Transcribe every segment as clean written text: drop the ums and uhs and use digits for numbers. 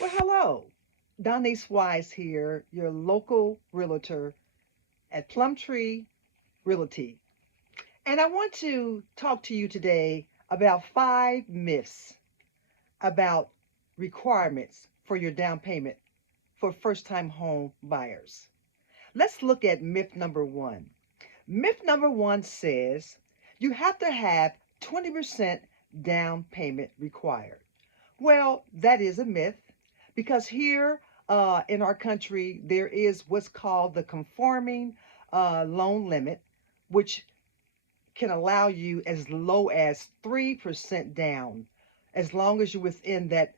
Well, hello. Donnice Wise here, your local realtor at Plumtree Realty. And I want to talk to you today about 5 myths about requirements for your down payment for first time home buyers. Let's look at myth number one. Myth number one says you have to have 20% down payment required. Well, that is a myth because here in our country, there is what's called the conforming loan limit, which can allow you as low as 3% down, as long as you're within that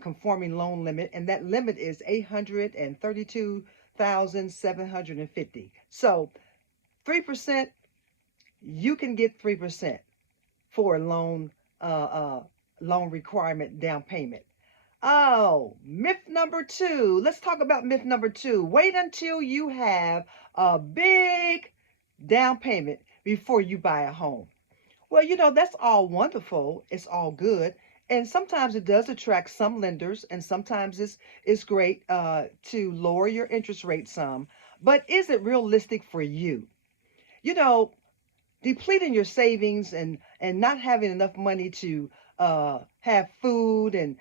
conforming loan limit. And that limit is 832,750. So 3%, you can get 3% for a uh, uh, loan requirement down payment. Oh, myth number two. Let's talk about myth number two. Wait until you have a big down payment before you buy a home. Well, that's all wonderful. It's all good. And sometimes it does attract some lenders, and sometimes it's great to lower your interest rate some. But is it realistic for you? You know, depleting your savings and not having enough money to have food and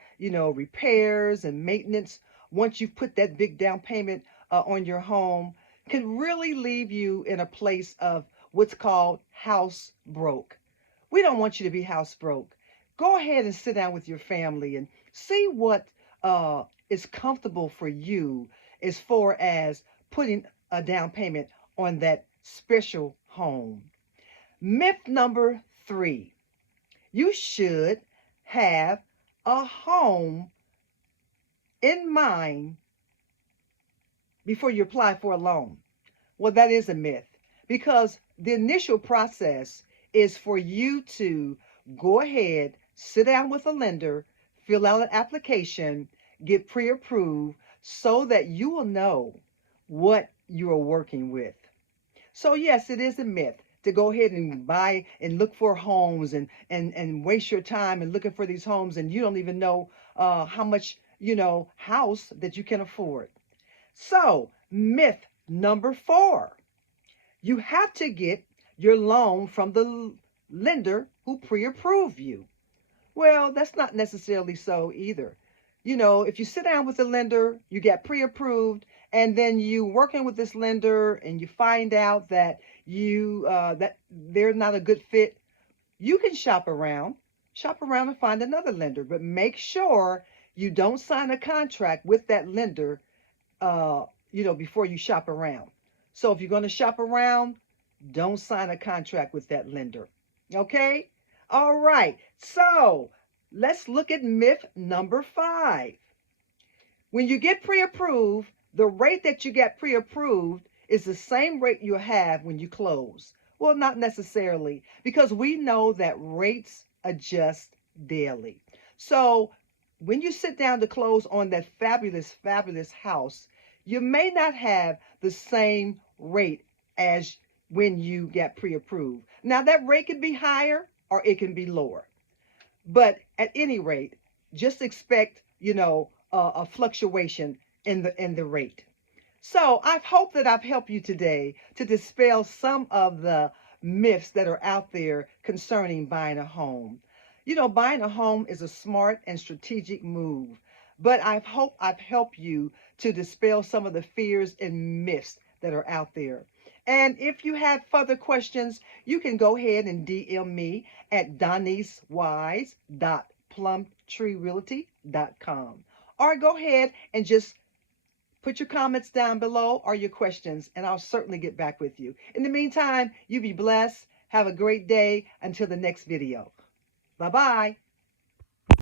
repairs and maintenance once you've put that big down payment on your home can really leave you in a place of what's called house broke. We don't want you to be house broke. Go ahead and sit down with your family and see what is comfortable for you as far as putting a down payment on that special home. Myth number three, you should have a home in mind before you apply for a loan. Well, that is a myth because the initial process is for you to go ahead, sit down with a lender, fill out an application, get pre approved so that you will know what you are working with. So yes, it is a myth to go ahead and buy and look for homes and waste your time and looking for these homes and you don't even know how much house that you can afford. So myth number four, you have to get your loan from the lender who pre-approved you. Well, that's not necessarily so either. If you sit down with a lender, you get pre-approved, and then you working with this lender, and you find out that that they're not a good fit, you can shop around and find another lender, but make sure you don't sign a contract with that lender, before you shop around. So if you're going to shop around, don't sign a contract with that lender. Okay? All right. So let's look at myth number five. When you get pre approved, the rate that you get pre approved is the same rate you have when you close. Well, not necessarily, because we know that rates adjust daily. So when you sit down to close on that fabulous, fabulous house, you may not have the same rate as when you get pre approved. Now, that rate can be higher or it can be lower. But at any rate, just expect, a fluctuation in the rate. So I hope that I've helped you today to dispel some of the myths that are out there concerning buying a home. Buying a home is a smart and strategic move, but I hope I've helped you to dispel some of the fears and myths that are out there. And if you have further questions, you can go ahead and DM me at donicewise.plumtreerealty.com. Or go ahead and just put your comments down below or your questions, and I'll certainly get back with you. In the meantime, you be blessed. Have a great day until the next video. Bye bye.